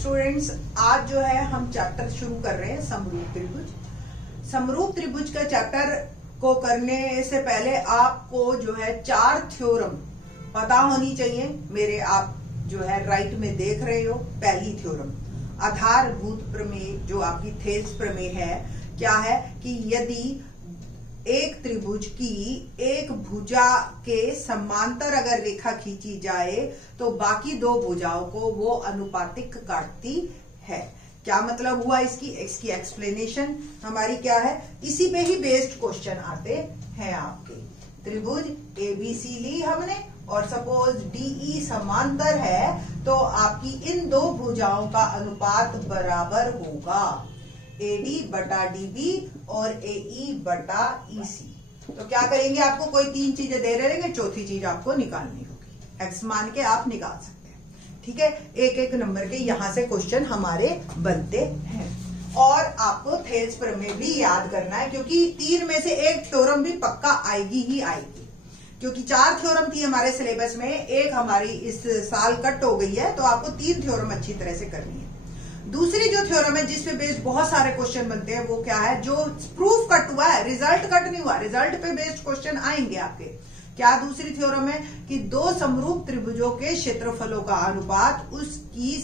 Students, आज जो है हम चैप्टर शुरू कर रहे हैं समरूप त्रिभुज। समरूप त्रिभुज का चैप्टर को करने से पहले आपको जो है 4 थ्योरम पता होनी चाहिए। मेरे आप जो है राइट में देख रहे हो, पहली थ्योरम आधारभूत प्रमेय जो आपकी थेल्स प्रमेय है, क्या है कि यदि एक त्रिभुज की एक भुजा के समांतर अगर रेखा खींची जाए तो बाकी दो भुजाओं को वो अनुपातिक काटती है। क्या मतलब हुआ इसकी एक्सप्लेनेशन हमारी क्या है, इसी पे ही बेस्ड क्वेश्चन आते हैं आपके। त्रिभुज एबीसी ली हमने और सपोज डीई समांतर है तो आपकी इन दो भुजाओं का अनुपात बराबर होगा एडी बटा डीबी और एई बटा ईसी। तो क्या करेंगे, आपको कोई 3 चीजें दे रहेंगे, चौथी चीज आपको निकालनी होगी। एक्स मान के आप निकाल सकते हैं, ठीक है। एक एक नंबर के यहां से क्वेश्चन हमारे बनते हैं। और आपको थेल्स प्रमेय भी याद करना है क्योंकि 3 में से एक थ्योरम भी पक्का आएगी ही आएगी, क्योंकि 4 थ्योरम थी हमारे सिलेबस में, एक हमारी इस साल कट हो गई है, तो आपको 3 थ्योरम अच्छी तरह से करनी है। दूसरी जो थ्योरम है जिसपे बेस्ड बहुत सारे क्वेश्चन बनते हैं वो क्या है, जो प्रूफ कट हुआ है, रिजल्ट कट नहीं हुआ, रिजल्ट पे बेस्ड क्वेश्चन आएंगे आपके। क्या दूसरी थ्योरम है कि दो समरूप त्रिभुजों के क्षेत्रफलों का अनुपात उसकी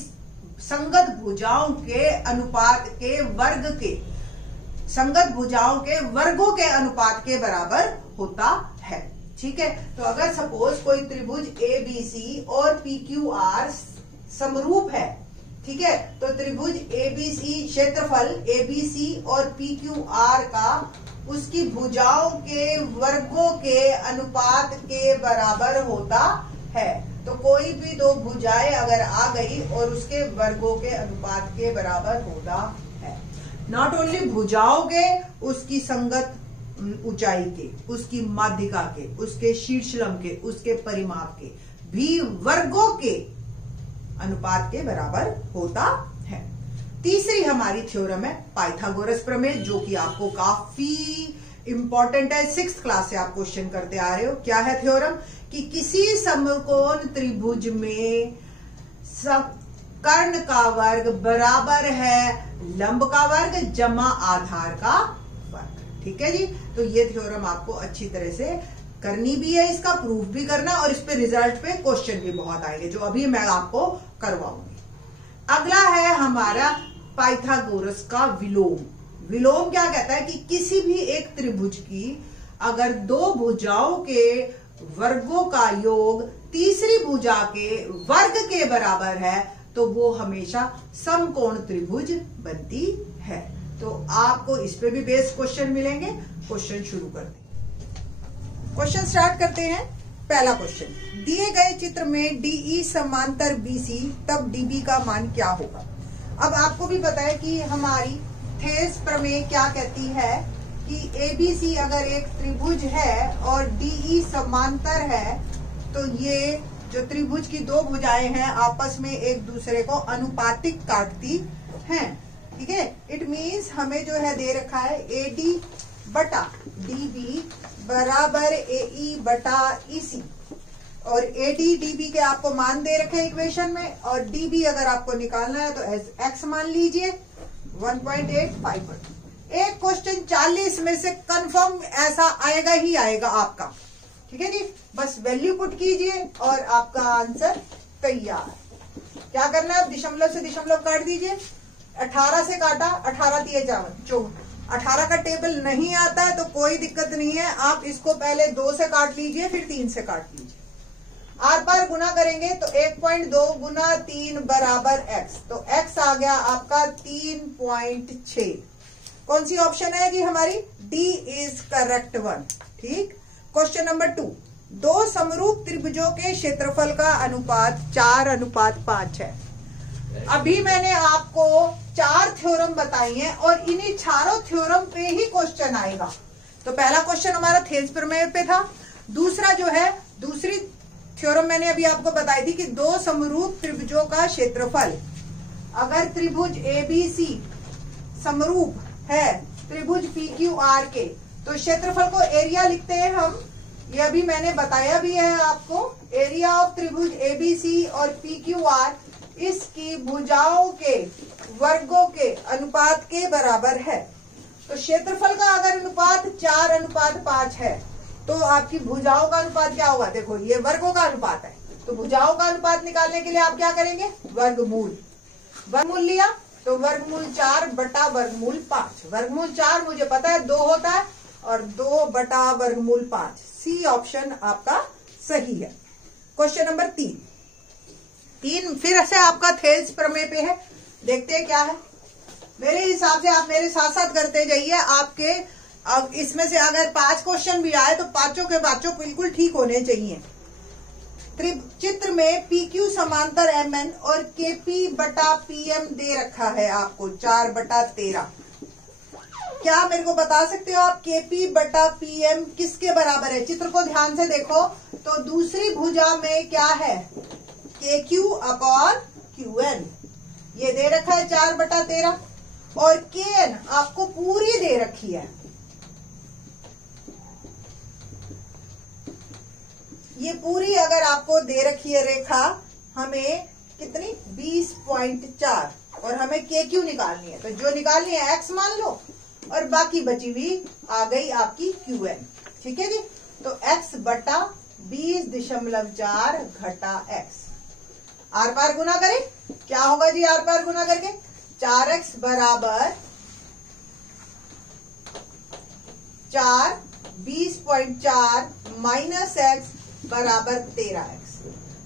संगत भुजाओं के अनुपात के वर्ग के, संगत भुजाओं के वर्गों के अनुपात के बराबर होता है, ठीक है। तो अगर सपोज कोई त्रिभुज एबीसी और पीक्यूआर समरूप है, ठीक है, तो त्रिभुज एबीसी क्षेत्रफल एबीसी और पीक्यूआर का उसकी भुजाओं के वर्गों के अनुपात के बराबर होता है। तो कोई भी दो भुजाएं अगर आ गई और उसके वर्गों के अनुपात के बराबर होता है। नॉट ओनली भुजाओं के, उसकी संगत ऊंचाई के, उसकी माध्यिका के, उसके शीर्षलंब के, उसके परिमाप के भी वर्गों के अनुपात के बराबर होता है। तीसरी हमारी थ्योरम है पाइथागोरस प्रमेय, जो कि आपको काफी इंपॉर्टेंट है, 6th क्लास से आप क्वेश्चन करते आ रहे हो। क्या है थ्योरम कि किसी समकोण त्रिभुज में कर्ण का वर्ग बराबर है लंब का वर्ग जमा आधार का वर्ग, ठीक है जी। तो ये थ्योरम आपको अच्छी तरह से करनी भी है, इसका प्रूफ भी करना, और इस पे रिजल्ट पे क्वेश्चन भी बहुत आएंगे जो अभी मैं आपको करवाऊंगी। अगला है हमारा पाइथागोरस का विलोम। विलोम क्या कहता है कि किसी भी एक त्रिभुज की अगर दो भुजाओं के वर्गों का योग तीसरी भुजा के वर्ग के बराबर है तो वो हमेशा समकोण त्रिभुज बनती है। तो आपको इस पे भी बेस्ड क्वेश्चन मिलेंगे। क्वेश्चन शुरू करते हैं, क्वेश्चन स्टार्ट करते हैं। पहला क्वेश्चन, दिए गए चित्र में डीई समांतर बीसी, तब डीबी का मान क्या होगा। अब आपको भी पता है कि हमारी थेल्स प्रमेय क्या कहती है कि एबीसी अगर एक त्रिभुज है और डीई समांतर है तो ये जो त्रिभुज की दो भुजाएं हैं आपस में एक दूसरे को अनुपातिक काटती हैं, ठीक है। इट मीन्स हमें जो है दे रखा है एडी बटा डीबी बराबर एई बटा ईसी, और एडी डीबी के आपको मान दे रखे हैं इक्वेशन में, और डीबी अगर आपको निकालना है तो एक्स मान लीजिए 1.85। एक क्वेश्चन 40 में से कंफर्म ऐसा आएगा ही आएगा आपका, ठीक है जी। बस वैल्यू पुट कीजिए और आपका आंसर तैयार। क्या करना है, दशमलव से दशमलव काट दीजिए। 18 से काटा, 18 दिए 54, 18 का टेबल नहीं आता है तो कोई दिक्कत नहीं है, आप इसको पहले 2 से काट लीजिए फिर 3 से काट लीजिए। आर पार गुना करेंगे तो 1.2 गुना 3 बराबर x, तो x आ गया आपका 3.6। कौन सी ऑप्शन है जी हमारी, डी इज करेक्ट वन, ठीक। क्वेश्चन नंबर 2, दो समरूप त्रिभुजों के क्षेत्रफल का अनुपात 4:5 है। अभी मैंने आपको 4 थ्योरम बताई हैं और इन्हीं चारों थ्योरम पे ही क्वेश्चन आएगा। तो पहला क्वेश्चन हमारा थेल्स प्रमेय पे था। दूसरा जो है, दूसरी थ्योरम मैंने अभी आपको बताई थी कि दो समरूप त्रिभुजों का क्षेत्रफल, अगर त्रिभुज एबीसी समरूप है त्रिभुज पीक्यूआर के तो क्षेत्रफल को एरिया लिखते हैं हम। ये अभी मैंने बताया भी है आपको, एरिया ऑफ त्रिभुज एबीसी और पीक्यूआर इसकी भुजाओं के वर्गों के अनुपात के बराबर है। तो क्षेत्रफल का अगर अनुपात 4:5 है तो आपकी भुजाओं का अनुपात क्या होगा? देखो ये वर्गों का अनुपात है, तो भुजाओं का अनुपात निकालने के लिए आप क्या करेंगे? वर्गमूल। वर्गमूल लिया तो वर्गमूल 4 बटा वर्गमूल 5। वर्गमूल 4 मुझे पता है 2 होता है और 2 बटा वर्गमूल 5। सी ऑप्शन आपका सही है। क्वेश्चन नंबर 3 फिर से आपका थेल्स प्रमेय पे है। देखते हैं क्या है। मेरे हिसाब से आप मेरे साथ साथ करते जाइए। आपके अब इसमें से अगर 5 क्वेश्चन भी आए तो पांचों के पांचों बिल्कुल ठीक होने चाहिए। चित्र में PQ समांतर MN और KP बटा PM दे रखा है आपको 4/13। क्या मेरे को बता सकते हो आप KP बटा PM किसके बराबर है? चित्र को ध्यान से देखो तो दूसरी भुजा में क्या है? KQ upon QN। ये दे रखा है 4/13 और KN आपको पूरी दे रखी है। ये पूरी अगर आपको दे रखी है रेखा हमें कितनी 20.4 और हमें KQ निकालनी है। तो जो निकालनी है X मान लो और बाकी बची हुई आ गई आपकी QN। ठीक है जी। तो X बटा 20.4 घटा X। आर पार गुना करें, क्या होगा जी? आर पार गुना करके 4x बराबर 4 20.4 माइनस x बराबर 13x।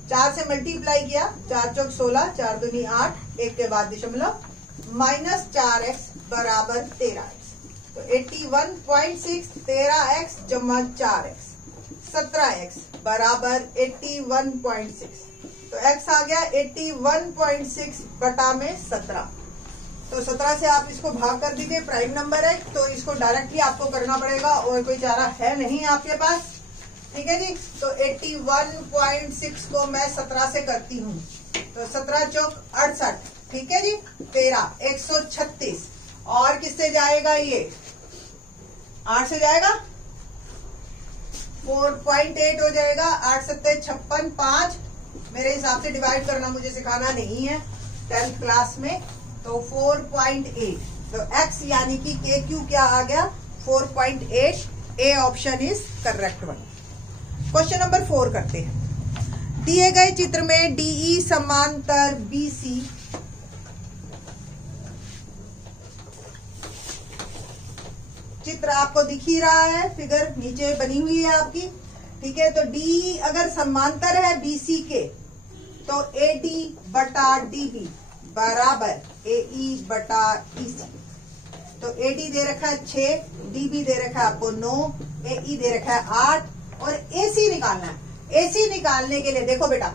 4 से मल्टीप्लाई किया, 4 चौक 16, 4 दूनी 8, 1 के बाद दशमलव, माइनस 4x बराबर 13x। तो 81.6 13x जमा 4x 17x बराबर 81.6। तो x आ गया 81.6 बटा में 17। तो 17 से आप इसको भाग कर दीजिए। प्राइम नंबर है तो इसको डायरेक्टली आपको करना पड़ेगा और कोई चारा है नहीं आपके पास। ठीक है जी। तो 81.6 को मैं 17 से करती हूँ तो 17 चौक 68। ठीक है जी। 13 136 और किससे जाएगा? ये 8 से जाएगा 4.8 हो जाएगा। 8 7 56 5। मेरे हिसाब से डिवाइड करना मुझे सिखाना नहीं है 10th क्लास में। तो 4.8। तो x यानी कि KQ क्या आ गया? 4.8। ए option is correct one. Question number 4 करते हैं। दिए गए चित्र में DE समांतर BC चित्र आपको दिख ही रहा है, फिगर नीचे बनी हुई है आपकी। ठीक है। तो DE अगर समांतर है BC के तो AD बटा DB बराबर AE बटा EC। तो AD दे रखा है 6, DB दे रखा है आपको 9, AE दे रखा है 8 और AC निकालना है। AC निकालने के लिए देखो बेटा,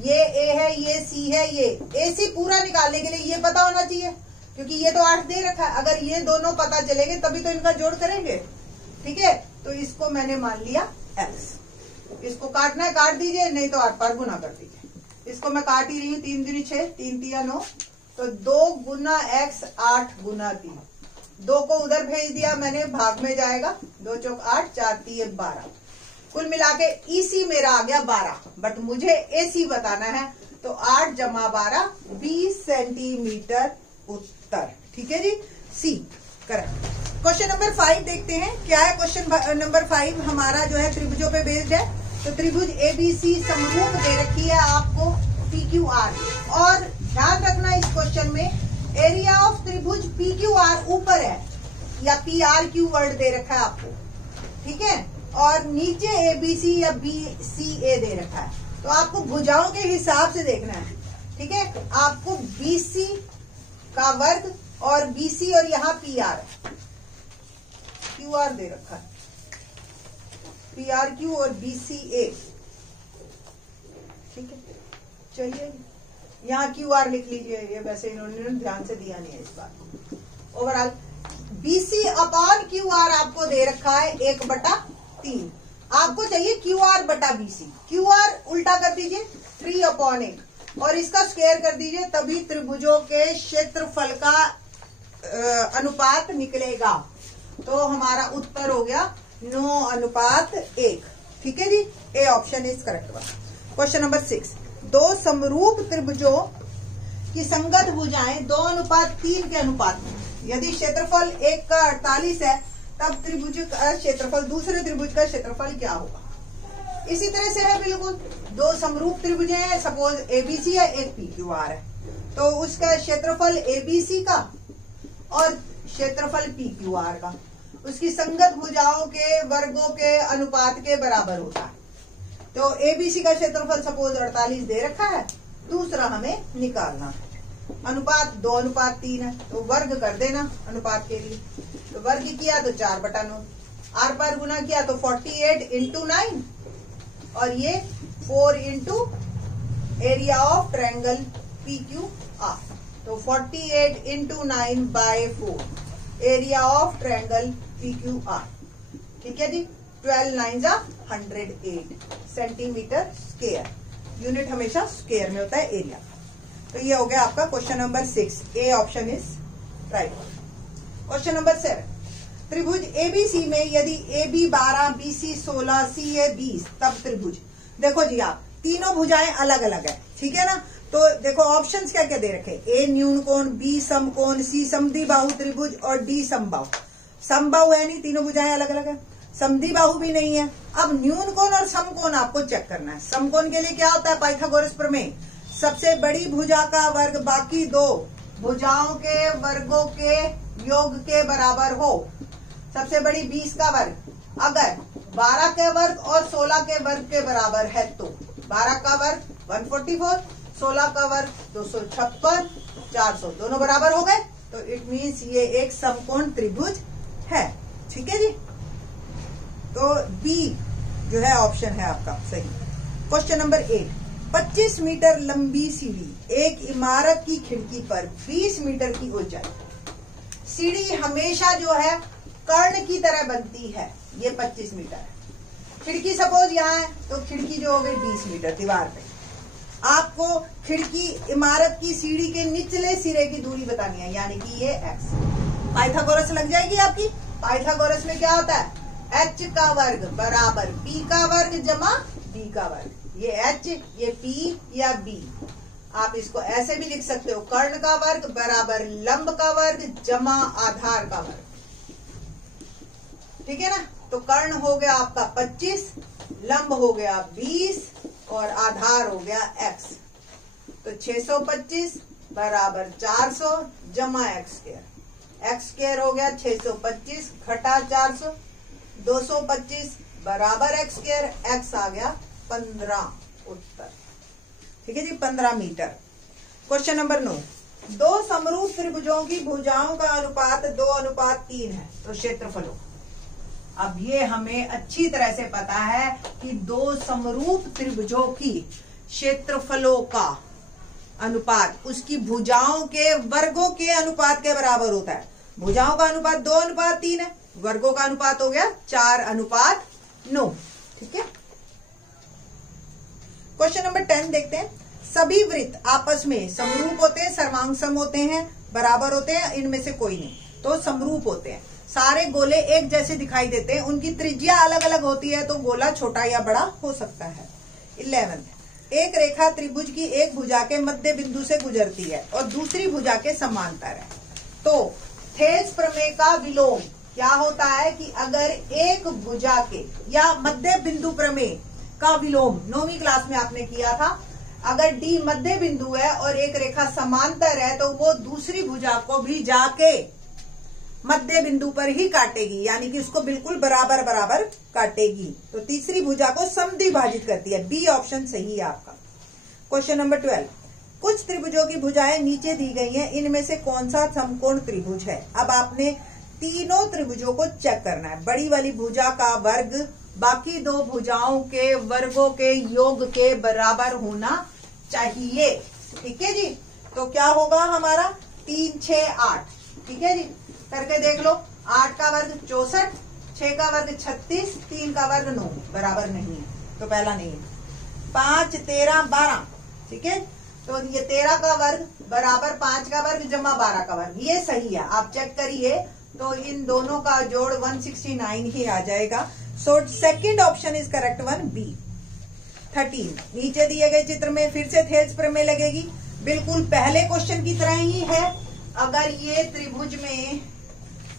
ये A है, ये C है, ये AC पूरा निकालने के लिए ये पता होना चाहिए क्योंकि ये तो 8 दे रखा है। अगर ये दोनों पता चलेंगे तभी तो इनका जोड़ करेंगे। ठीक है। तो इसको मैंने मान लिया X। इसको काटना है काट दीजिए, नहीं तो आर पार गुना कर दीजिए। इसको मैं काट ही रही हूँ। 3 दूनी 6, 3 तिया 9। तो 2 गुना X 8 गुना 3। 2 को उधर भेज दिया मैंने, भाग में जाएगा। 2 चौक 8, 4 3 12। कुल मिला के EC मेरा आ गया 12, बट मुझे AC बताना है। तो 8 जमा 12 20 सेंटीमीटर उत्तर। ठीक है जी। C correct. क्वेश्चन नंबर 5 देखते हैं क्या है। क्वेश्चन नंबर 5 हमारा जो है त्रिभुजों पे बेस्ड है। तो त्रिभुज ABC समरूप दे रखी है आपको PQR। और ध्यान रखना इस क्वेश्चन में एरिया ऑफ त्रिभुज PQR ऊपर है या PRQ वर्ड दे रखा है आपको। ठीक है। और नीचे ABC या BCA दे रखा है। तो आपको भुजाओं के हिसाब से देखना है। ठीक है। आपको BC का वर्ग और BC और यहाँ PR QR दे रखा है, PRQ और BCA। ठीक है। चलिए यहाँ QR लिख लीजिए, ये वैसे इन्होंने ध्यान से दिया नहीं है इस बार। ओवरऑल BC अपॉन QR आपको दे रखा है 1/3। आपको चाहिए QR बटा BC। QR उल्टा कर दीजिए 3/1 और इसका स्क्वायर कर दीजिए, तभी त्रिभुजों के क्षेत्रफल का अनुपात निकलेगा। तो हमारा उत्तर हो गया 9:1। ठीक है जी। A option is correct one. Question number 6। दो समरूप त्रिभुजों की संगत भुजाएं 2:3 के अनुपात में। यदि क्षेत्रफल एक का 48 है, तब त्रिभुज का क्षेत्रफल, दूसरे त्रिभुज का क्षेत्रफल क्या होगा। इसी तरह से है बिल्कुल, दो समरूप त्रिभुज हैं, सपोज एबीसी है, एक पीक्यूआर है, तो उसका क्षेत्रफल एबीसी का और क्षेत्रफल पीक्यूआर का उसकी संगत भुजाओं के वर्गों के अनुपात के बराबर होता है। तो एबीसी का क्षेत्रफल सपोज 48 दे रखा है, दूसरा हमें निकालना है। अनुपात 2:3 है, तो वर्ग कर देना अनुपात के लिए। तो वर्ग किया तो 4/9, आर पर गुना किया तो 48 × 9 और ये 4 × एरिया ऑफ ट्रायंगल PQR। तो 48 × 9/4 एरिया ऑफ ट्रायंगल PQR। ठीक है जी। 12 9 108 सेंटीमीटर स्क्वायर। यूनिट हमेशा स्क्वायर में होता है एरिया। तो ये हो गया आपका question number 6, A option is right. Question number 7, त्रिभुज एबीसी में यदि AB 12, BC 16, CA 20, तब त्रिभुज। देखो जी, आप तीनों भुजाएं अलग अलग है, ठीक है ना। तो देखो ऑप्शंस क्या क्या दे रखे, A न्यून कोण, B समकोण, C समद्विबाहु त्रिभुज और D समबाहु। समबाहु है नहीं, तीनों भुजाएं अलग अलग है। समद्विबाहु भी नहीं है। अब न्यून कोण और समकोण आपको चेक करना है। समकोण के लिए क्या होता है, पाइथागोरस प्रमेय, सबसे बड़ी भुजा का वर्ग बाकी दो भुजाओं के वर्गों के योग के बराबर हो। सबसे बड़ी 20 का वर्ग अगर 12 के वर्ग और 16 के वर्ग के बराबर है, तो 12 का वर्ग 144, 16 का वर्ग 256, 400, दोनों बराबर हो गए। तो इट मीन्स ये एक समकोण त्रिभुज है। ठीक है जी। तो बी जो है ऑप्शन है आपका सही। क्वेश्चन नंबर 8, 25 मीटर लंबी सीढ़ी एक इमारत की खिड़की पर 20 मीटर की ऊंचाई। सीढ़ी हमेशा जो है कर्ण की तरह बनती है। ये 25 मीटर है। खिड़की सपोज यहाँ है, तो खिड़की जो हो गई 20 मीटर दीवार पे। आपको खिड़की इमारत की सीढ़ी के निचले सिरे की दूरी बतानी है, यानी कि ये x। पाइथागोरस लग जाएगी आपकी। पाइथागोरस में क्या होता है, h का वर्ग बराबर p का वर्ग जमा b का वर्ग। ये h, ये p या b। आप इसको ऐसे भी लिख सकते हो, कर्ण का वर्ग बराबर लंब का वर्ग जमा आधार का वर्ग। ठीक है ना। तो कर्ण हो गया आपका 25, लंब हो गया 20 और आधार हो गया x। तो 625 बराबर 400 जमा x स्क्वायर। x स्क्वायर हो गया 625 घटा 400, 225 बराबर x स्क्वायर। x आ गया 15 उत्तर। ठीक है जी, 15 मीटर। क्वेश्चन नंबर 9, दो समरूप त्रिभुजों की भुजाओं का अनुपात 2:3 है, तो क्षेत्रफलों। अब ये हमें अच्छी तरह से पता है कि दो समरूप त्रिभुजों की क्षेत्रफलों का अनुपात उसकी भुजाओं के वर्गों के अनुपात के बराबर होता है। भुजाओं का अनुपात 2:3 है, वर्गों का अनुपात हो गया 4:9। ठीक है। क्वेश्चन नंबर 10 देखते हैं। सभी वृत्त आपस में समरूप होते हैं, सर्वांगसम होते हैं, बराबर होते हैं, इनमें से कोई नहीं, तो समरूप होते हैं। सारे गोले एक जैसे दिखाई देते हैं, उनकी त्रिज्या अलग अलग होती है, तो गोला छोटा या बड़ा हो सकता है। 11, एक रेखा त्रिभुज की एक भुजा के मध्य बिंदु से गुजरती है और दूसरी भुजा के समांतर है। तो थेल्स प्रमेय का विलोम क्या होता है कि अगर एक भुजा के या मध्य बिंदु प्रमेय का विलोम 9वीं क्लास में आपने किया था, अगर D मध्य बिंदु है और एक रेखा समांतर है, तो वो दूसरी भुजा को भी जाके मध्य बिंदु पर ही काटेगी, यानी कि उसको बिल्कुल बराबर बराबर काटेगी। तो तीसरी भुजा को समद्विभाजित करती है। बी ऑप्शन सही है आपका। क्वेश्चन नंबर 12, कुछ त्रिभुजों की भुजाएं नीचे दी गई हैं, इनमें से कौन सा समकोण त्रिभुज है। अब आपने तीनों त्रिभुजों को चेक करना है। बड़ी वाली भुजा का वर्ग बाकी दो भुजाओं के वर्गों के योग के बराबर होना चाहिए। ठीक है जी। तो क्या होगा हमारा 3 6 8। ठीक है जी, करके देख लो। 8 का वर्ग 64, 6 का वर्ग 36, 3 का वर्ग 9, बराबर नहीं है, तो पहला नहीं है। 5 13 12। ठीक है, तो ये 13 का वर्ग बराबर 5 का वर्ग जमा 12 का वर्ग, ये सही है। आप चेक करिए तो इन दोनों का जोड़ 169 ही आ जाएगा। So second option is correct one, B. 13, नीचे दिए गए चित्र में फिर से थेल्स प्रमेय लगेगी। बिल्कुल पहले क्वेश्चन की तरह ही है। अगर ये त्रिभुज में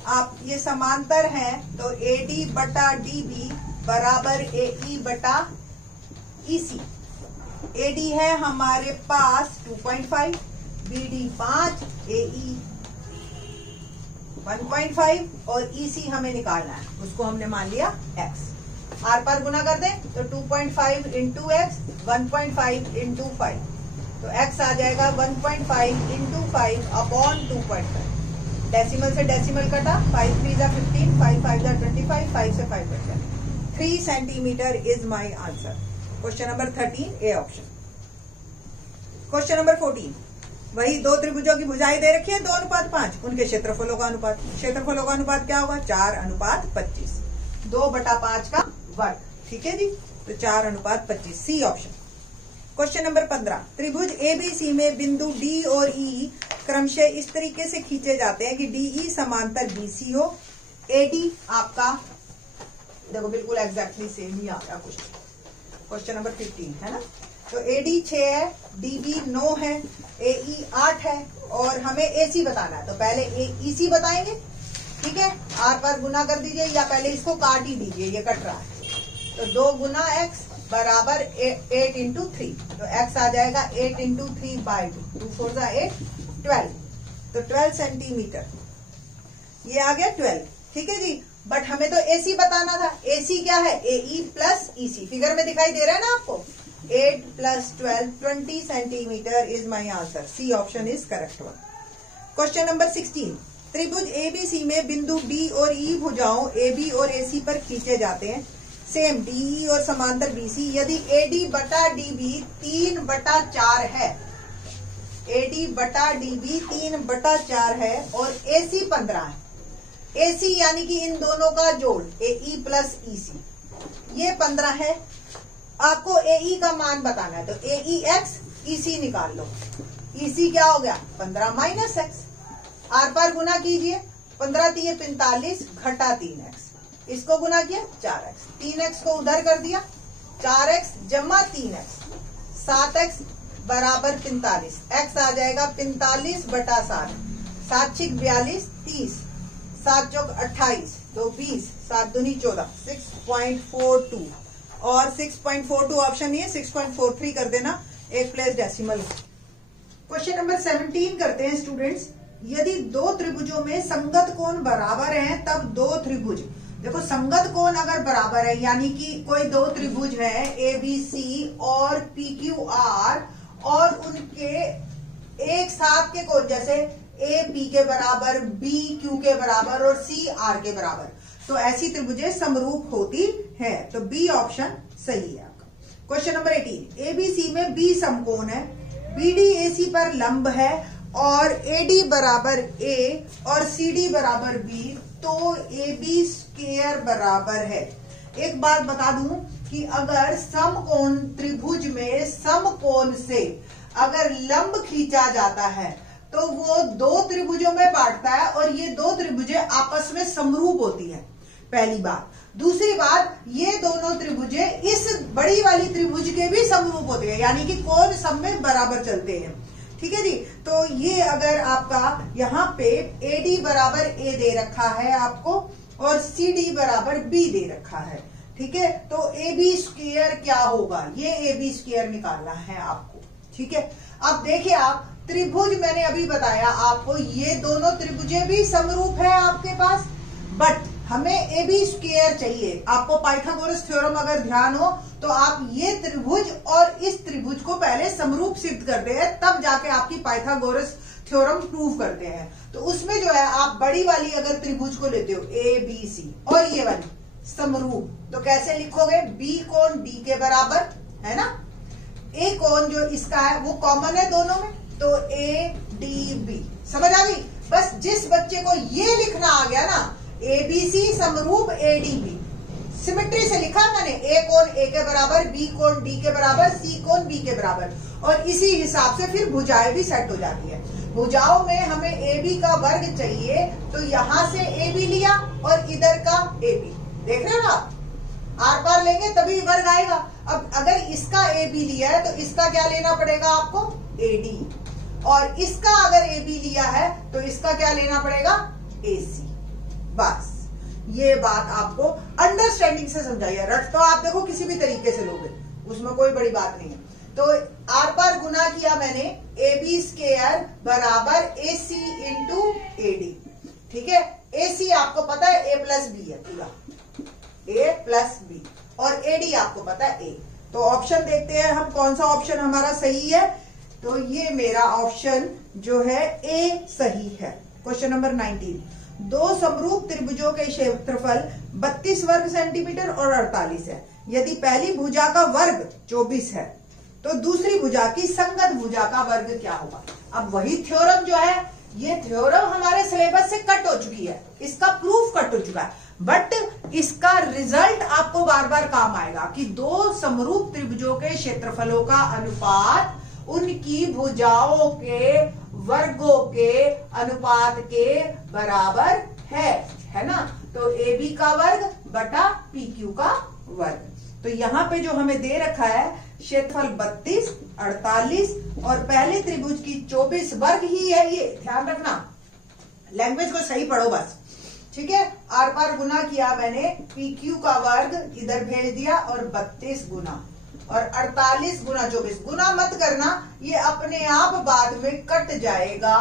आप ये समांतर हैं तो AD बटा DB बराबर AE बटा EC। AD है हमारे पास 2.5, BD 5, AE 1.5 और EC हमें निकालना है, उसको हमने मान लिया x। आर पर गुना कर दें तो 2.5 इंटू एक्स 1.5 इंटू 5, तो x आ जाएगा 1.5 इंटू 5 अपॉन 2.5। डेसिमल से डेसिमल कटा, 5 3 जा 15, 5 5 जा 25, 5 से 5 बच गया। 3 centimetre is my answer. Question number 13 A option. Question number 14, वही दो त्रिभुजों की भुजाएं दे रखी है 2:5, उनके क्षेत्रफलों का अनुपात। क्षेत्रफलों का अनुपात क्या होगा? 4:25, 2/5 का वर्ग। ठीक है जी, तो 4:25, सी ऑप्शन। क्वेश्चन नंबर 15, त्रिभुज ABC में बिंदु D और E क्रमशः इस तरीके से खींचे जाते हैं कि DE समांतर BC हो। AD आपका देखो बिल्कुल एग्जैक्टली सेम ही आ गया क्वेश्चन नंबर 15 है ना। तो AD 6 है, DB 9 है, AE 8 है और हमें AC बताना है, तो पहले EC बताएंगे। ठीक है, R पर गुना कर दीजिए या पहले इसको काट ही दीजिए, ये कट रहा है। तो 2 गुना x बराबर 8 इंटू 3, तो x आ जाएगा 8 इंटू 3/2, 2 4 8 12, तो 12 सेंटीमीटर ये आ गया 12। ठीक है जी, बट हमें तो AC बताना था। AC क्या है? AE प्लस EC, फिगर में दिखाई दे रहा है ना आपको। 8 plus 12 20 centimetre is my answer. C option is correct one. Question number 16, त्रिभुज ABC में बिंदु D और E भुजाओं AB और AC पर खींचे जाते हैं। सेम DE और समांतर BC यदि AD बटा DB 3/4 है, AD बटा DB 3/4 है और AC 15 है। AC यानी कि इन दोनों का जोड़ AE प्लस EC, ये 15 है। आपको AE का मान बताना है, तो AEx EC निकाल लो। EC क्या हो गया? 15 माइनस x। आर पार गुना कीजिए, 15 3 45 घटा 3x, इसको गुना किया 4x, 3x को उधर कर दिया, 4x जमा 3x, 7x बराबर 45, x आ जाएगा 45/7, 7 6 42 30, 7 चौक 28, 2 20, 7 दूनी 14, 6.42 और 6.42 ऑप्शन नहीं है, 6.43 कर देना, एक प्लेस डेसिमल। क्वेश्चन नंबर 17 करते हैं स्टूडेंट्स। यदि दो त्रिभुजों में संगत कोण बराबर हैं तब दो त्रिभुज, देखो संगत कोण अगर बराबर है यानी कि कोई दो त्रिभुज है ABC और PQR और उनके एक साथ के कोण, जैसे A P के बराबर, B Q के बराबर और C R के बराबर, तो ऐसी त्रिभुजें समरूप होती है, तो B ऑप्शन सही है आपका। क्वेश्चन नंबर 18, ABC में B समकोण है, BD AC पर लंब है और AD बराबर A और CD बराबर B, तो AB स्क्वायर बराबर है। एक बात बता दूं कि अगर समकोण त्रिभुज में समकोण से अगर लंब खींचा जाता है तो वो दो त्रिभुजों में बांटता है और ये दो त्रिभुजें आपस में समरूप होती है, पहली बात। दूसरी बात, ये दोनों त्रिभुजें इस बड़ी वाली त्रिभुज के भी समरूप होते हैं, यानी कि कोण सब में बराबर चलते हैं। ठीक है जी, तो ये अगर आपका यहाँ पे AD बराबर A दे रखा है आपको और CD बराबर B दे रखा है, ठीक है, तो AB स्क्वायर क्या होगा? ये AB स्क्वायर निकालना है आपको। ठीक है, अब देखिए आप त्रिभुज मैंने अभी बताया आपको, ये दोनों त्रिभुजें भी समरूप है आपके पास, बट हमें AB स्क्वायर चाहिए। आपको पाइथागोरस थ्योरम अगर ध्यान हो तो आप ये त्रिभुज और इस त्रिभुज को पहले समरूप सिद्ध करते हैं, तब जाके आपकी पाइथागोरस थ्योरम प्रूव करते हैं। तो उसमें जो है आप बड़ी वाली अगर त्रिभुज को लेते हो ABC और ये वाली समरूप, तो कैसे लिखोगे? B कोण D के बराबर है ना, A कोण जो इसका है वो कॉमन है दोनों में, तो ADB। समझ आ गई? बस जिस बच्चे को ये लिखना आ गया ना, ABC समरूप ADB, सिमेट्री से लिखा मैंने, A कोण A के बराबर, B कोण D के बराबर, C कोण B के बराबर, और इसी हिसाब से फिर भुजाएं भी सेट हो जाती है। भुजाओं में हमें AB का वर्ग चाहिए, तो यहां से AB लिया और इधर का AB, देख रहे हो ना, आर पार लेंगे तभी वर्ग आएगा। अब अगर इसका AB लिया है तो इसका क्या लेना पड़ेगा आपको? AD। और इसका अगर ए बी लिया है तो इसका क्या लेना पड़ेगा, ए सी। बस ये बात आपको अंडरस्टैंडिंग से समझाई है। रट तो आप देखो किसी भी तरीके से लोगे, उसमें कोई बड़ी बात नहीं है। तो आर पार गुना किया मैंने, ए बी स्क्वायर बराबर ए सी इंटू ए डी। ठीक है, ए सी आपको पता है ए प्लस बी है, पूरा ए प्लस बी, और ए डी आपको पता है ए। तो ऑप्शन देखते हैं हम कौन सा ऑप्शन हमारा सही है। तो ये मेरा ऑप्शन जो है ए सही है। क्वेश्चन नंबर 19, दो समरूप त्रिभुजों के क्षेत्रफल 32 वर्ग सेंटीमीटर और 48 है। यदि पहली भुजा का वर्ग 24 है तो दूसरी भुजा की संगत भुजा का वर्ग क्या होगा। अब वही थ्योरम जो है, ये थ्योरम हमारे सिलेबस से कट हो चुकी है, इसका प्रूफ कट हो चुका है, बट इसका रिजल्ट आपको बार बार काम आएगा कि दो समरूप त्रिभुजों के क्षेत्रफलों का अनुपात उनकी भुजाओं के वर्गों के अनुपात के बराबर है ना। तो ए बी का वर्ग बटा पी क्यू का वर्ग। तो यहां पे जो हमें दे रखा है क्षेत्रफल 32, 48 और पहले त्रिभुज की 24 वर्ग ही है, ये ध्यान रखना, लैंग्वेज को सही पढ़ो बस। ठीक है, आर पार गुना किया मैंने, पी क्यू का वर्ग इधर भेज दिया और 32 गुना और 48 गुना 24। गुना मत करना, ये अपने आप बाद में कट जाएगा।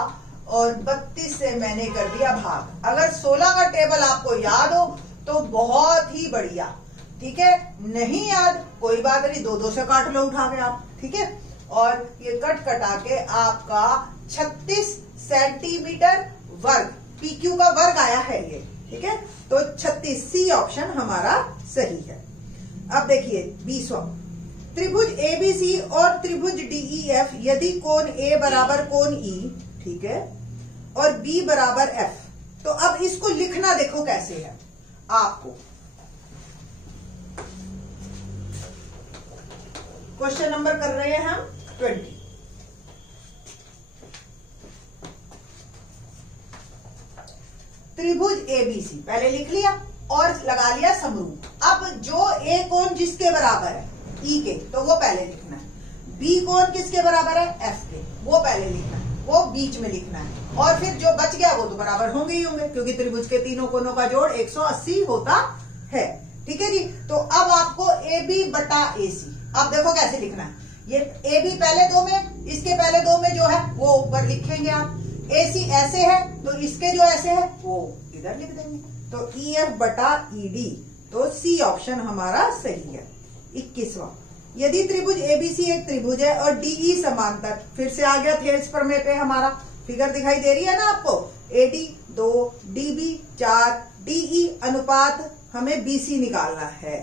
और 32 से मैंने कर दिया भाग। अगर 16 का टेबल आपको याद हो तो बहुत ही बढ़िया, ठीक है, नहीं याद कोई बात नहीं, 2 से काट लो उठा के आप। ठीक है, और ये कट कटा के आपका 36 सेंटीमीटर वर्ग पी क्यू का वर्ग आया है ये। ठीक है, तो 36 सी ऑप्शन हमारा सही है। अब देखिए 20वां, त्रिभुज एबीसी और त्रिभुज डीईएफ यदि कोण ए बराबर कोण ई, ठीक है, और बी बराबर एफ। तो अब इसको लिखना देखो कैसे है आपको। क्वेश्चन नंबर कर रहे हैं हम 20। त्रिभुज एबीसी पहले लिख लिया और लगा लिया समरूप। अब जो ए कोण जिसके बराबर है ई के, तो वो पहले लिखना है। बी कोण किसके बराबर है, एफ के, वो पहले लिखना है, वो बीच में लिखना है। और फिर जो बच गया वो तो बराबर होंगे ही होंगे, क्योंकि त्रिभुज के तीनों कोणों का जोड़ 180 होता है। ठीक है जी, तो अब आपको ए बी बटा ए सी, अब देखो कैसे लिखना है। ये ए बी पहले दो में, इसके पहले दो में जो है वो ऊपर लिखेंगे आप। ए सी ऐसे है तो इसके जो ऐसे है वो इधर लिख देंगे। तो ई एफ बटा ई डी, तो सी ऑप्शन हमारा सही है। 21वां, यदि त्रिभुज एबीसी एक त्रिभुज है और डीई समांतर, फिर से आ गया थेल्स प्रमेय पे, हमारा फिगर दिखाई दे रही है ना आपको, एडी 2, डीबी 4, डीई अनुपात हमें बीसी निकालना है।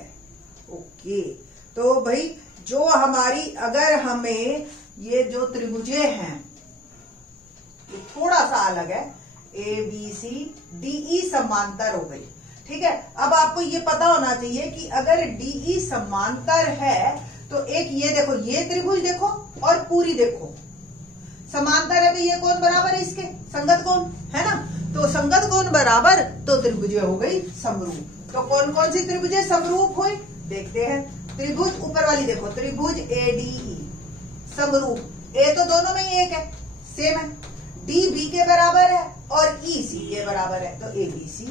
ओके, तो भाई जो हमारी, अगर हमें ये जो त्रिभुजे हैं तो थोड़ा सा अलग है, ए बी सी डीई समांतर हो गई। ठीक है, अब आपको ये पता होना चाहिए कि अगर डीई समांतर है तो एक ये देखो, ये त्रिभुज देखो और पूरी देखो समांतर है, तो ये कोण बराबर है इसके, संगत कोण है ना। तो संगत कोण बराबर तो त्रिभुज हो गई समरूप। तो कौन कौन सी त्रिभुज समरूप हुई देखते हैं। त्रिभुज ऊपर वाली देखो, त्रिभुज एडीई समरूप। ए तो दोनों में ही एक है, सेम है, डी बी के बराबर है और ई सी के बराबर है, तो ए बी सी।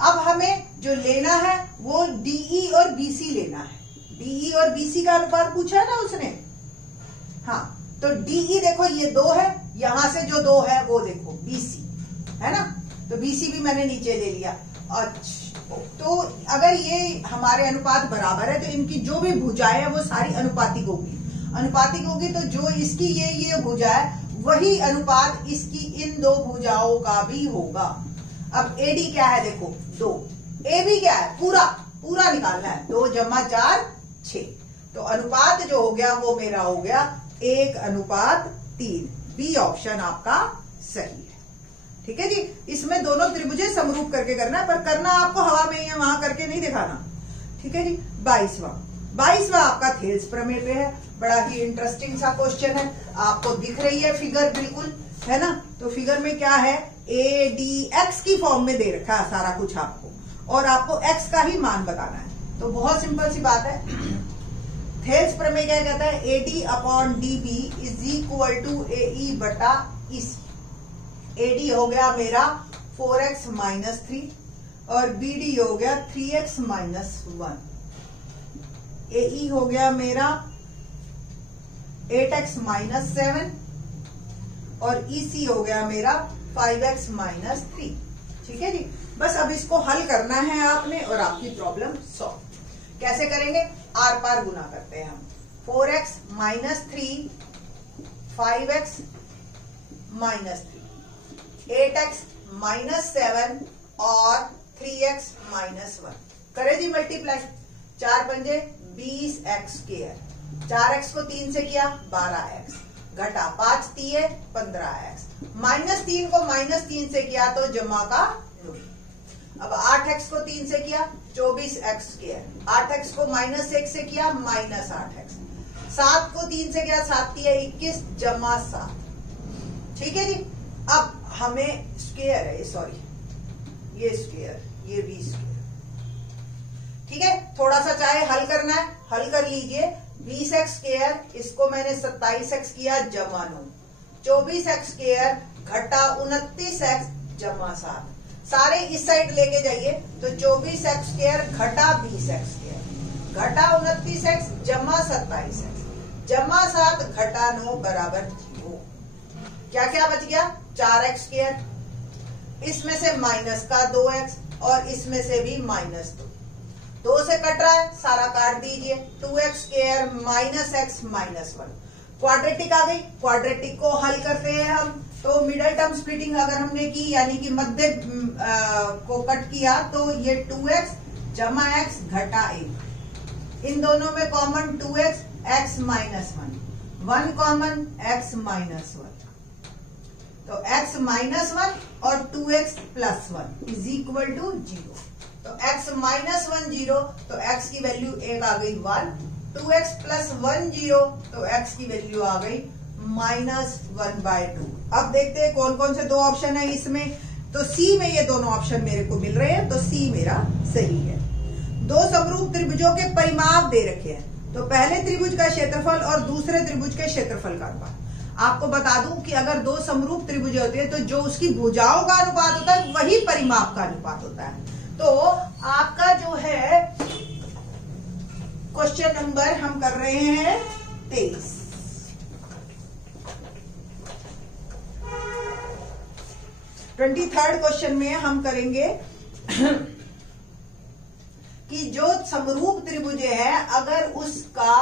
अब हमें जो लेना है वो डीई और बीसी लेना है। डीई और बीसी का अनुपात पूछा है ना उसने, हाँ, तो डीई देखो ये 2 है, यहां से जो 2 है वो देखो बीसी है ना, तो बीसी भी मैंने नीचे ले लिया। अच्छा, तो अगर ये हमारे अनुपात बराबर है तो इनकी जो भी भुजाएं है वो सारी अनुपातिक होगी। अनुपातिक होगी तो जो इसकी ये भुजा है वही अनुपात इसकी इन 2 भुजाओं का भी होगा। अब एडी क्या है देखो 2, ए बी क्या है पूरा निकालना है, 2 जमा 4 6। तो अनुपात जो हो गया वो मेरा हो गया 1:3। बी ऑप्शन आपका सही है। ठीक है जी, इसमें दोनों त्रिभुजें समरूप करके करना है, पर करना आपको हवा में ही है, वहां करके नहीं दिखाना। ठीक है जी, 22वां आपका थेल्स प्रमेय पे है। बड़ा ही इंटरेस्टिंग सा क्वेश्चन है, आपको दिख रही है फिगर बिल्कुल, है ना। तो फिगर में क्या है, ए डी एक्स की फॉर्म में दे रखा है सारा कुछ आपको, और आपको एक्स का ही मान बताना है। तो बहुत सिंपल सी बात है, थेल्स प्रमेय क्या कहता है, AD upon DB is equal to AE बटा ईसी। एडी हो गया मेरा 4x माइनस 3 और बीडी हो गया 3x माइनस 1। एई हो गया मेरा 8x माइनस 7 और ईसी हो गया मेरा 5x माइनस 3। ठीक है जी, बस अब इसको हल करना है आपने और आपकी प्रॉब्लम सॉल्व। कैसे करेंगे, आर पार गुना करते हैं हम। 4x minus 3, 5x minus 3, 8x minus 7 और 3x माइनस 1। करे जी मल्टीप्लाई, 4 पंजे 20x स्क्वायर, 4x को 3 से किया 12x, घटा 5 तिये 15x, माइनस 3 को माइनस 3 से किया तो जमा का 9। अब 8x को 3 से किया 24x स्क्वायर, 8x को माइनस 1 से किया माइनस 8x, 7 को 3 से किया 7 तिये 21 जमा 7। ठीक है जी, अब हमें स्क्वायर है, सॉरी ये स्क्वायर, ये भी स्क्वायर। ठीक है, थोड़ा सा चाहे हल करना है, हल कर लीजिए। 20x स्क्वायर, इसको मैंने 27x किया जमा 9, 24x स्क्वायर घटा 29x जमा 7। सारे इस साइड लेके जाइए तो 24x स्क्वायर घटा 20x स्क्वायर घटा 29x जमा 27x जमा 7 घटा 9 बराबर 0। क्या क्या बच गया, 4x स्क्वायर, इसमें से माइनस का 2x और इसमें से भी माइनस 2 से कट रहा है, सारा काट दीजिए। 2x square minus x minus 1, quadratic आ गई। क्वाड्रेटिक को हल करते हैं हम, तो मिडल टर्म स्प्लिटिंग अगर हमने की यानी कि मध्य को कट किया तो ये 2x जमा x घटा 1, इन दोनों में common 2x, x minus 1 common x minus 1, तो x माइनस 1 और 2x plus 1 is equal to 0। तो x माइनस 1 0, तो x की वैल्यू 1 आ गई 1, 2x प्लस 1 0, तो x की वैल्यू आ गई -1/2। अब देखते हैं कौन कौन से दो ऑप्शन है इसमें, तो C में ये दोनों ऑप्शन मेरे को मिल रहे हैं, तो C मेरा सही है। दो समरूप त्रिभुजों के परिमाप दे रखे हैं, तो पहले त्रिभुज का क्षेत्रफल और दूसरे त्रिभुज के क्षेत्रफल का अनुपात। आपको बता दूं कि अगर दो समरूप त्रिभुज होते हैं तो जो उसकी भुजाओं का अनुपात होता है वही परिमाप का अनुपात होता है। तो आपका जो है क्वेश्चन नंबर हम कर रहे हैं 23। थर्ड क्वेश्चन में हम करेंगे कि जो समरूप त्रिभुज है अगर उसका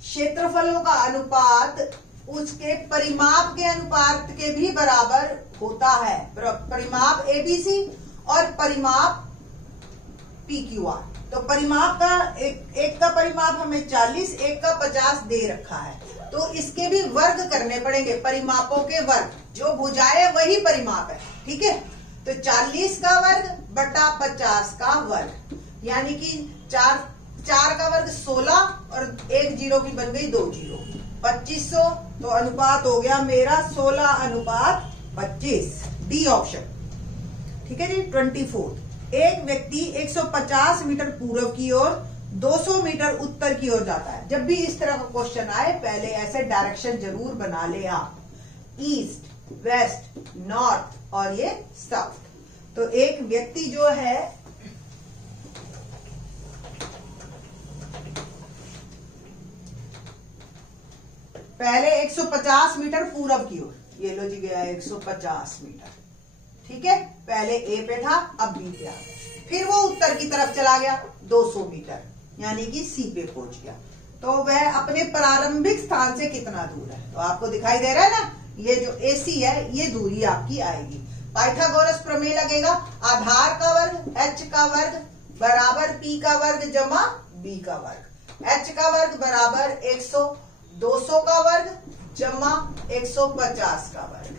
क्षेत्रफलों का अनुपात उसके परिमाप के अनुपात के भी बराबर होता है, परिमाप एबीसी और परिमाप पीक्यूआर। तो परिमाप का एक का परिमाप हमें 40, एक का 50 दे रखा है, तो इसके भी वर्ग करने पड़ेंगे, परिमापों के वर्ग। जो भुजाएं वही परिमाप है, ठीक है। तो 40 का वर्ग बटा 50 का वर्ग, यानी कि 4 का वर्ग 16 और 1 जीरो की बन गई 2 जीरो, 2500। तो अनुपात हो गया मेरा 16:25, डी ऑप्शन। ठीक है जी। 24, एक व्यक्ति 150 मीटर पूर्व की ओर 200 मीटर उत्तर की ओर जाता है। जब भी इस तरह का क्वेश्चन आए पहले ऐसे डायरेक्शन जरूर बना ले आप, ईस्ट, वेस्ट, नॉर्थ और ये साउथ। तो एक व्यक्ति जो है पहले 150 मीटर पूर्व की ओर, ये लो जी गया 150 मीटर, ठीक है। पहले ए पे था, अब बी पे आ गया, फिर वो उत्तर की तरफ चला गया 200 मीटर, यानी कि सी पे पहुंच गया। तो वह अपने प्रारंभिक स्थान से कितना दूर है, तो आपको दिखाई दे रहा है ना, ये जो AC है ये दूरी आपकी आएगी। पाइथागोरस प्रमेय लगेगा, आधार का वर्ग h का वर्ग बराबर p का वर्ग जमा b का वर्ग। h का वर्ग बराबर 200 का वर्ग जमा 150 का वर्ग।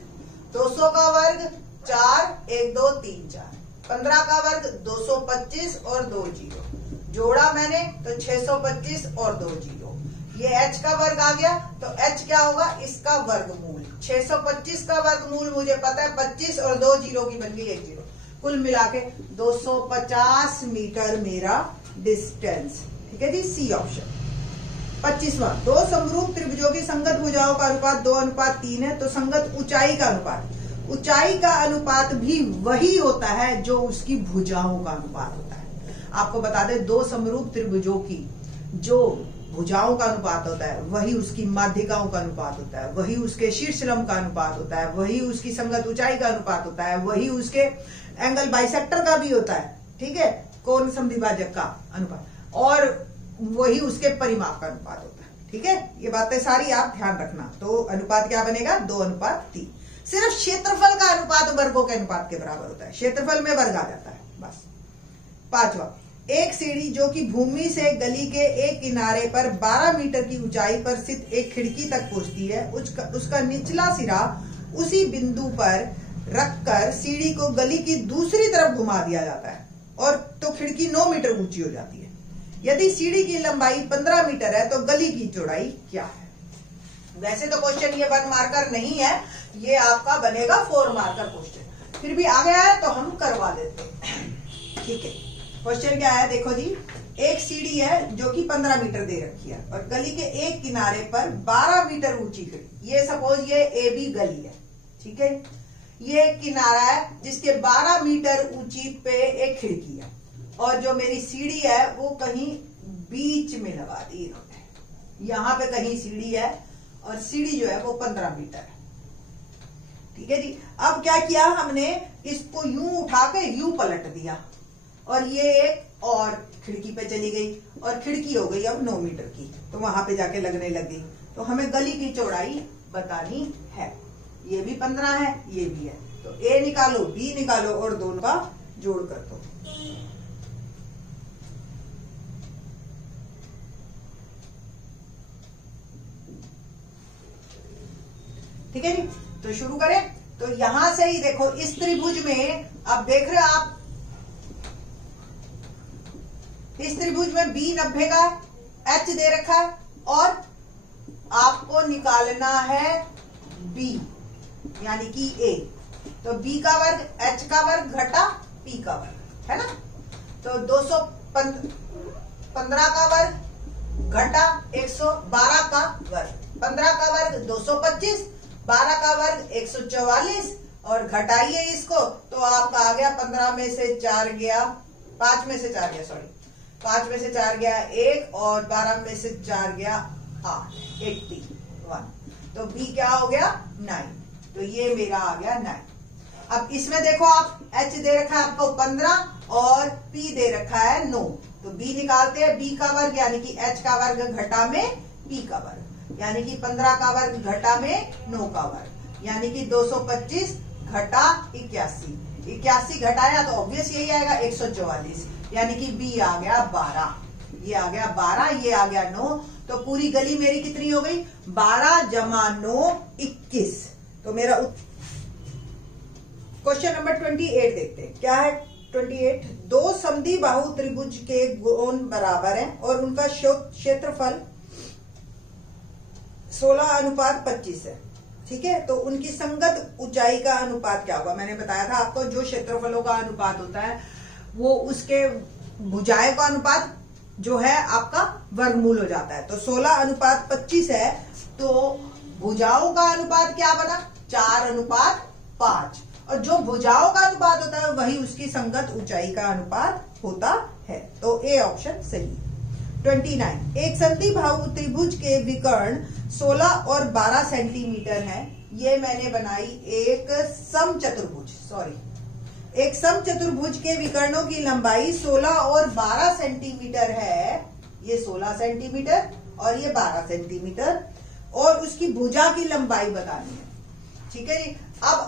200 का वर्ग 4, 1 2 3 4, 15 का वर्ग 225 और 2 जीरो, जोड़ा मैंने तो 625 और 2 जीरो। ये h का वर्ग आ गया, तो h क्या होगा, इसका वर्गमूल। 625 का वर्गमूल मुझे पता है 25 और 2 जीरो की बन गई 1 जीरो, कुल मिला के 250 मीटर मेरा डिस्टेंस। ठीक है जी, सी ऑप्शन। 25वां, दो समरूप त्रिभुजों की संगत भुजाओं का अनुपात 2:3 है, तो संगत ऊंचाई का अनुपात, ऊंचाई का अनुपात भी वही होता है जो उसकी भुजाओं का अनुपात होता है। आपको बता दें, दो समरूप त्रिभुजों की जो भुजाओं का अनुपात होता है वही उसकी माध्यिकाओं का अनुपात होता है, वही उसके शीर्ष लंब का अनुपात होता है, वही उसकी संगत ऊंचाई का अनुपात होता है, वही उसके एंगल बाइसेक्टर का भी होता है, ठीक है, कोण समद्विभाजक का अनुपात, और वही उसके परिमाप का अनुपात होता है, ठीक है। ये बातें सारी आप ध्यान रखना। तो अनुपात क्या बनेगा? 2:3। सिर्फ क्षेत्रफल का अनुपात वर्गों के अनुपात के बराबर होता है, क्षेत्रफल में वर्ग आ जाता है बस। 5वां, एक सीढ़ी जो कि भूमि से गली के एक किनारे पर 12 मीटर की ऊंचाई पर स्थित एक खिड़की तक पहुंचती है, उसका निचला सिरा उसी बिंदु पर रखकर सीढ़ी को गली की दूसरी तरफ घुमा दिया जाता है और तो खिड़की 9 मीटर ऊंची हो जाती है। यदि सीढ़ी की लंबाई 15 मीटर है तो गली की चौड़ाई क्या है? वैसे तो क्वेश्चन ये 1 मार्कर नहीं है, ये आपका बनेगा 4 मार्कर क्वेश्चन, फिर भी आ गया है तो हम करवा देते हैं, ठीक है। क्वेश्चन क्या है? देखो जी, एक सीढ़ी है जो कि 15 मीटर दे रखी है और गली के एक किनारे पर 12 मीटर ऊंची खिड़की, ये सपोज ये ए बी गली है, ठीक है। ये एक किनारा है जिसके 12 मीटर ऊंची पे एक खिड़की है और जो मेरी सीढ़ी है वो कहीं बीच में लगा दी इन्होंने, यहां पे कहीं सीढ़ी है और सीढ़ी जो है वो 15 मीटर है, ठीक है जी। अब क्या किया हमने, इसको यूं उठा के यूं पलट दिया और ये एक और खिड़की पे चली गई और खिड़की हो गई अब 9 मीटर की, तो वहां पे जाके लगने लगी। तो हमें गली की चौड़ाई बतानी है, ये भी 15 है, ये भी है, तो ए निकालो, बी निकालो और दोनों का जोड़ कर दो। ठीक है जी, तो शुरू करें। तो यहां से ही देखो, इस त्रिभुज में अब देख रहे हो आप, इस त्रिभुज में B 90 का H दे रखा है और आपको निकालना है B यानी कि A, तो B का वर्ग H का वर्ग घटा P का वर्ग, है ना। तो 215 का वर्ग घटा 112 का वर्ग, 15 का वर्ग 225, 12 का वर्ग 144 और घटाइए इसको तो आपका आ गया 15 में से 4 गया, 5 में से 4 गया, सॉरी 5 में से 4 गया 1 और 12 में से 4 गया 8, 81। तो B क्या हो गया? 9, तो ये मेरा आ गया 9। अब इसमें देखो आप, H दे रखा है आपको 15 और P दे रखा है 9, तो B निकालते हैं, B का वर्ग यानी कि H का वर्ग घटा में P का वर्ग, यानी कि 15 का वर्ग घटा में 9 का वर्ग, यानी कि 225 घटा 81, 81 घटाया तो ऑब्वियस यही आएगा 144, यानी कि B आ गया 12, ये आ गया 12, ये आ गया 9, तो पूरी गली मेरी कितनी हो गई? 12 जमा 9 21। तो मेरा क्वेश्चन नंबर 28 देखते हैं, क्या है 28। दो समद्विबाहु त्रिभुज के कोण बराबर हैं और उनका क्षेत्रफल 16:25 है, ठीक है। तो उनकी संगत ऊंचाई का अनुपात क्या होगा? मैंने बताया था आपको, जो क्षेत्रफलों का अनुपात होता है वो उसके भुजाएं का अनुपात जो है आपका वर्गमूल हो जाता है। तो 16:25 है, तो भुजाओं का अनुपात क्या बना? 4:5, और जो भुजाओं का अनुपात होता है वही उसकी संगत ऊंचाई का अनुपात होता है। तो ए ऑप्शन सही। 29, एक समद्विबाहु त्रिभुज के विकर्ण 16 और 12 सेंटीमीटर है। ये मैंने बनाई एक समचतुर्भुज, एक समचतुर्भुज के विकर्णों की लंबाई 16 और 12 सेंटीमीटर है, ये 16 सेंटीमीटर और ये 12 सेंटीमीटर, और उसकी भुजा की लंबाई बतानी है, ठीक है जी। अब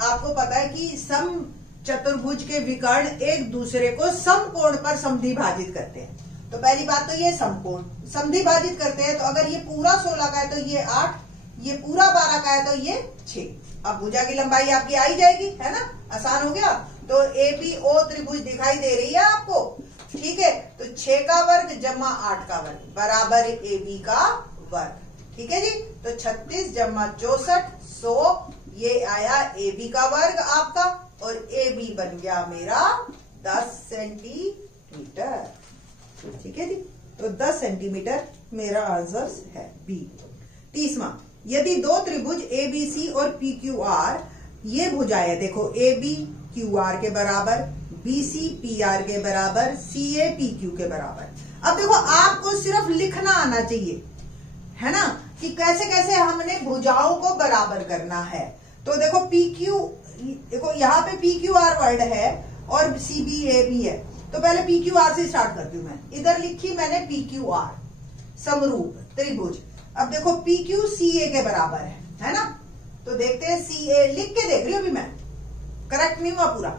आपको पता है कि समचतुर्भुज के विकर्ण एक दूसरे को समकोण पर समद्विभाजित करते हैं। तो पहली बात तो ये समकोण समद्विभाजित करते हैं, तो अगर ये पूरा 16 का है तो ये 8, ये पूरा 12 का है तो ये 6। अब भुजा की लंबाई आपकी आई जाएगी, है ना, आसान हो गया। तो ABO त्रिभुज दिखाई दे रही है आपको, ठीक है। तो 6 का वर्ग जमा 8 का वर्ग बराबर AB का वर्ग, ठीक है जी। तो 36 जमा 64 100, ये आया AB का वर्ग आपका, और AB बन गया मेरा 10 सेंटीमीटर, ठीक है जी। तो 10 सेंटीमीटर मेरा आंसर है बी। 30वां, यदि दो त्रिभुज ए बी सी और पी क्यू आर, ये भुजाएं देखो ए बी क्यू आर के बराबर, बी सी पी आर के बराबर, सी ए पी क्यू के बराबर। अब देखो आपको सिर्फ लिखना आना चाहिए, है ना, कि कैसे कैसे हमने भुजाओं को बराबर करना है। तो देखो पी क्यू, देखो यहाँ पे पी क्यू आर वर्ड है और सी बी ए बी है, तो पहले पी क्यू आर से स्टार्ट करती हूं मैं। इधर लिखी मैंने पी क्यू आर, समरूप त्रिभुज। अब देखो पी क्यू सी ए के बराबर है ना, तो देखते हैं सी ए, लिख के देख रही हूं अभी मैं, करेक्ट नहीं हुआ पूरा।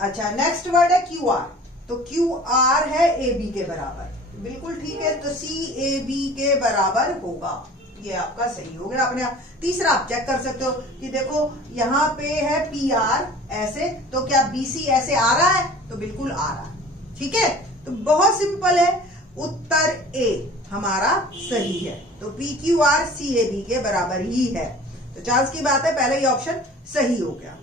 अच्छा, नेक्स्ट वर्ड है क्यू आर, तो क्यू आर है ए बी के बराबर, बिल्कुल ठीक है, तो सी ए बी के बराबर होगा, ये आपका सही हो गया। आपने तीसरा आप चेक कर सकते हो कि देखो यहाँ पे है पी आर ऐसे, तो क्या बी सी ऐसे आ रहा है, तो बिल्कुल आ रहा है, ठीक है। तो बहुत सिंपल है, उत्तर ए हमारा सही है, तो P Q R C A B के बराबर ही है, तो चांस की बात है पहले ये ऑप्शन सही हो गया,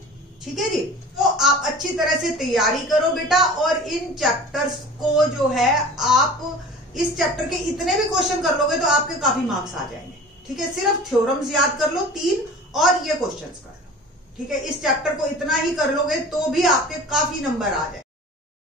ठीक है जी। तो आप अच्छी तरह से तैयारी करो बेटा, और इन चैप्टर्स को जो है आप इस चैप्टर के इतने भी क्वेश्चन कर लोगे तो आपके काफी मार्क्स आ जाएंगे, ठीक है। सिर्फ थ्योरम्स याद कर लो 3 और ये क्वेश्चंस कर लो, ठीक है। इस चैप्टर को इतना ही कर लोगे तो भी आपके काफी नंबर आ जाए।